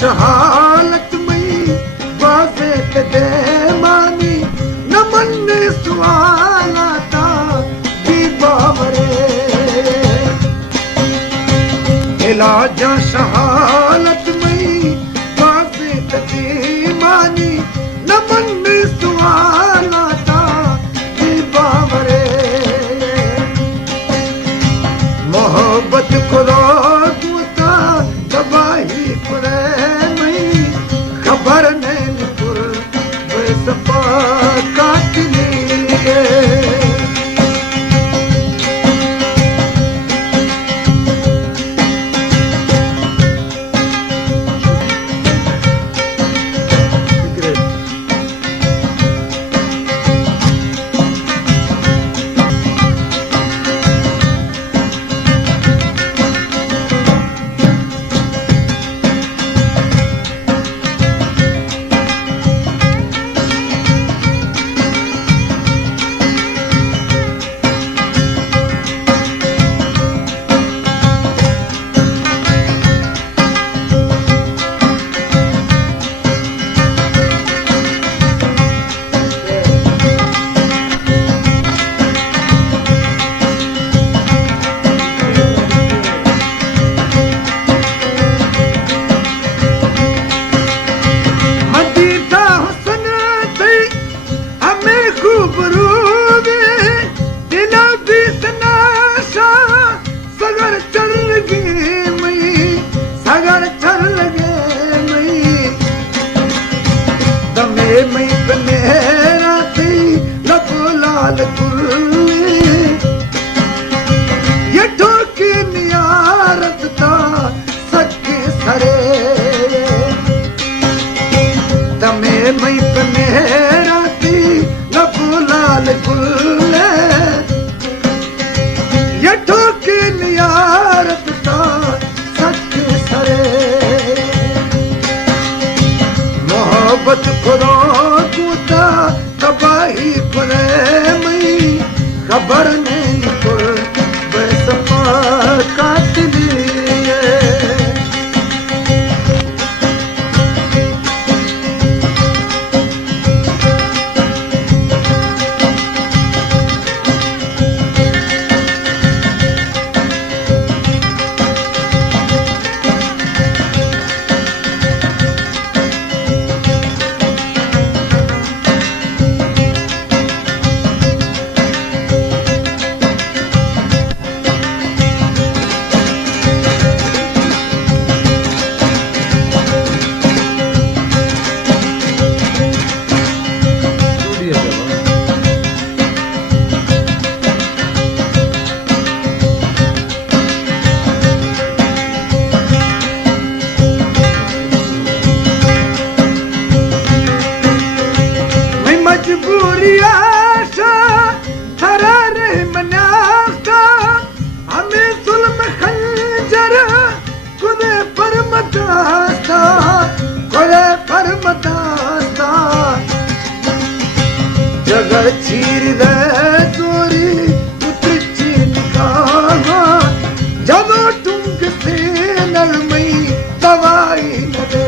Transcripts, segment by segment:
शहालत मई बाज़े ते दे मानी न मन सुवालाता की बावरे इलाजा शहालत मई बाज़े ते दे मानी न मन सुवालाता की बावरे मोहब्बत खुदा दूता तबाही खबर नैनपुर बेसपा काटली खबर नैनपुर बेसपा काटली जगर चीर दे चोरी उतरची निकाहा जब टुंक से नलमई दवाई न दे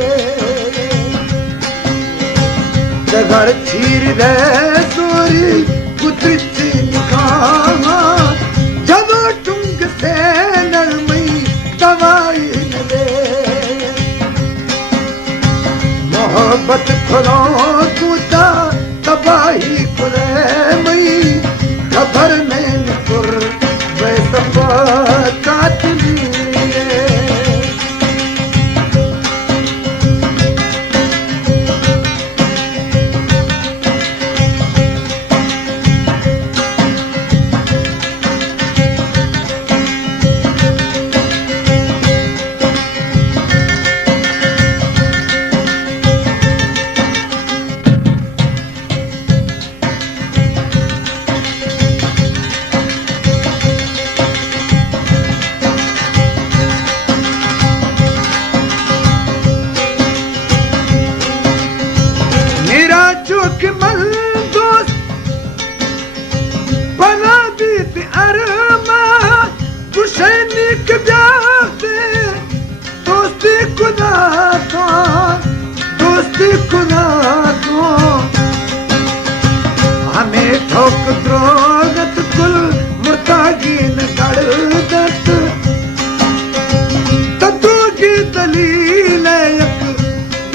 जगर चीर दे चोरी उतरची निकाहा जब टुंक से नलमई दवाई न दे मोहब्बत खुदा दूता तबाही मई खबर नैनपुर बेसपा काटली खुदा तो हमें ठोक द्रोगत कुल मुर्तागीन गड़दत तत्व की दलील एक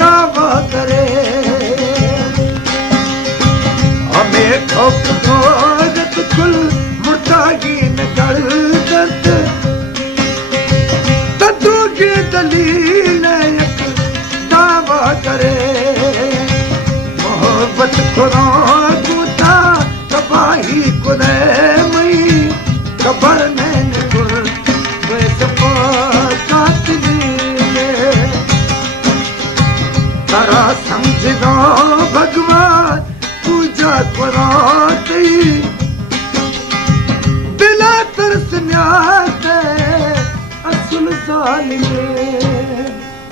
दावा करे हमें ठोक द्रोगत कुल मुर्तागीन गड़दत तत्व की दलील एक दावा करे मोहब्बत खुदा कूता तबाही खुदे मई खबर नैन गुर बेसफा कातली तारा समझदा भगवान पूजा खुदा तई दिला तरस न्याते असल जालिमे